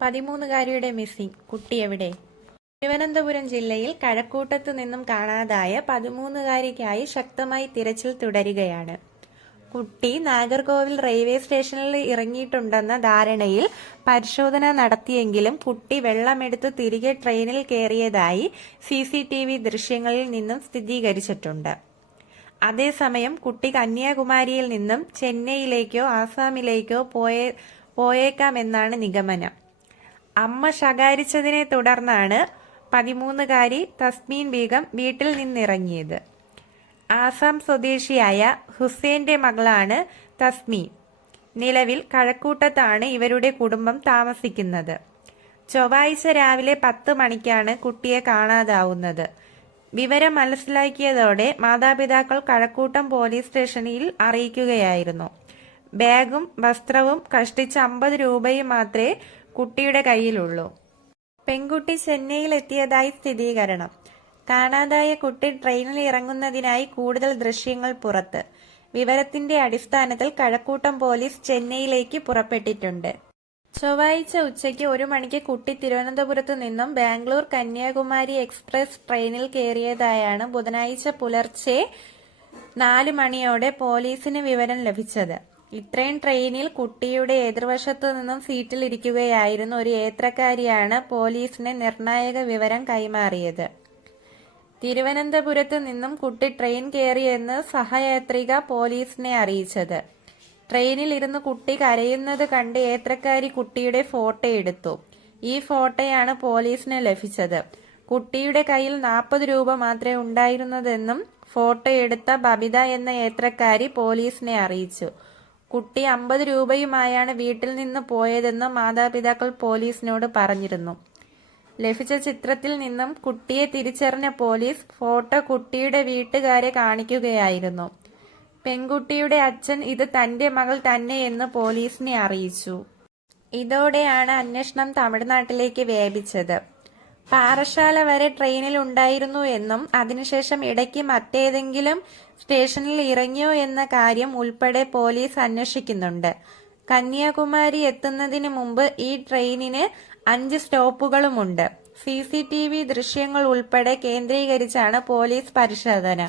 പതിമൂന്നുകാരിയുടെ missing കുട്ടി എവിടെ? തിരുവനന്തപുരം ജില്ലയിൽ കഴക്കൂട്ടത്തു നിന്നും കാണാതായ പതിമൂന്നുകാരിക്കായി ശക്തമായി തിരച്ചിൽ തുടരുകയാണ്. കുട്ടി നാഗർകോവിൽ റെയിൽവേ സ്റ്റേഷനിൽ ഇറങ്ങിയിട്ടുണ്ടെന്ന ധാരണയിൽ പരിശോധന നടത്തിയെങ്കിലും കുട്ടി വെള്ളമെടുത്ത് തിരികെ ട്രെയിനിൽ കയറിയതായി സി സി ടി വി ദൃശ്യങ്ങളിൽ നിന്നും സ്ഥിരീകരിച്ചിട്ടുണ്ട്. അതേസമയം കുട്ടി കന്യാകുമാരിയിൽ നിന്നും ചെന്നൈയിലേക്കോ ആസാമിലേക്കോ പോയേ പോയേക്കാമെന്നാണ് നിഗമനം. അമ്മ ശകാരിച്ചതിനെ തുടർന്നാണ് പതിമൂന്നുകാരി തസ്മീൻ ബീഗം വീട്ടിൽ നിന്നിറങ്ങിയത്. ആസാം സ്വദേശിയായ ഹുസൈന്റെ മകളാണ് തസ്മീൻ. നിലവിൽ കഴക്കൂട്ടത്താണ് ഇവരുടെ കുടുംബം താമസിക്കുന്നത്. ചൊവ്വാഴ്ച രാവിലെ പത്ത് മണിക്കാണ് കുട്ടിയെ കാണാതാവുന്നത്. വിവരം മനസ്സിലാക്കിയതോടെ മാതാപിതാക്കൾ കഴക്കൂട്ടം പോലീസ് സ്റ്റേഷനിൽ അറിയിക്കുകയായിരുന്നു. ബാഗും വസ്ത്രവും കഷ്ടിച്ച് അമ്പത് രൂപയും മാത്രമേ കുട്ടിയുടെ കയ്യിലുള്ളൂ. പെൺകുട്ടി ചെന്നൈയിൽ എത്തിയതായി സ്ഥിരീകരണം. കാണാതായ കുട്ടി ട്രെയിനിൽ ഇറങ്ങുന്നതിനായി കൂടുതൽ ദൃശ്യങ്ങൾ പുറത്ത്. വിവരത്തിന്റെ അടിസ്ഥാനത്തിൽ കഴക്കൂട്ടം പോലീസ് ചെന്നൈയിലേക്ക് പുറപ്പെട്ടിട്ടുണ്ട്. ചൊവ്വാഴ്ച ഉച്ചയ്ക്ക് ഒരു മണിക്ക് കുട്ടി തിരുവനന്തപുരത്തു നിന്നും ബാംഗ്ലൂർ കന്യാകുമാരി എക്സ്പ്രസ് ട്രെയിനിൽ കയറിയതായാണ് ബുധനാഴ്ച പുലർച്ചെ നാല് മണിയോടെ പോലീസിന് വിവരം ലഭിച്ചത്. ഇത്രയും ട്രെയിനിൽ കുട്ടിയുടെ എതിർവശത്തു നിന്നും സീറ്റിൽ ഇരിക്കുകയായിരുന്ന ഒരു യാത്രക്കാരിയാണ് പോലീസിന് നിർണായക വിവരം കൈമാറിയത്. തിരുവനന്തപുരത്ത് നിന്നും കുട്ടി ട്രെയിൻ കയറിയെന്ന് സഹയാത്രിക പോലീസിനെ അറിയിച്ചത്. ട്രെയിനിൽ ഇരുന്ന് കുട്ടി കരയുന്നത് കണ്ട് യാത്രക്കാരി കുട്ടിയുടെ ഫോട്ടോ എടുത്തു. ഈ ഫോട്ടോയാണ് പോലീസിന് ലഭിച്ചത്. കുട്ടിയുടെ കയ്യിൽ നാൽപ്പത് രൂപ മാത്രമേ ഉണ്ടായിരുന്നതെന്നും ഫോട്ടോ എടുത്ത ബബിത എന്ന യാത്രക്കാരി പോലീസിനെ അറിയിച്ചു. കുട്ടി അമ്പത് രൂപയുമായാണ് വീട്ടിൽ നിന്ന് പോയതെന്ന് മാതാപിതാക്കൾ പോലീസിനോട് പറഞ്ഞിരുന്നു. ലഭിച്ച ചിത്രത്തിൽ നിന്നും കുട്ടിയെ തിരിച്ചറിഞ്ഞ പോലീസ് ഫോട്ടോ കുട്ടിയുടെ വീട്ടുകാരെ കാണിക്കുകയായിരുന്നു. പെൺകുട്ടിയുടെ അച്ഛൻ ഇത് തന്റെ മകൾ തന്നെയെന്ന് പോലീസിനെ അറിയിച്ചു. ഇതോടെയാണ് അന്വേഷണം തമിഴ്നാട്ടിലേക്ക് വ്യാപിച്ചത്. പാറശാല വരെ ട്രെയിനിൽ ഉണ്ടായിരുന്നു എന്നും അതിനുശേഷം ഇടയ്ക്ക് മറ്റേതെങ്കിലും സ്റ്റേഷനിൽ ഇറങ്ങിയോ എന്ന കാര്യം ഉൾപ്പെടെ പോലീസ് അന്വേഷിക്കുന്നുണ്ട്. കന്യാകുമാരി എത്തുന്നതിന് മുമ്പ് ഈ ട്രെയിനിന് അഞ്ച് സ്റ്റോപ്പുകളുമുണ്ട്. സി സി ടി വി ദൃശ്യങ്ങൾ ഉൾപ്പെടെ കേന്ദ്രീകരിച്ചാണ് പോലീസ് പരിശോധന.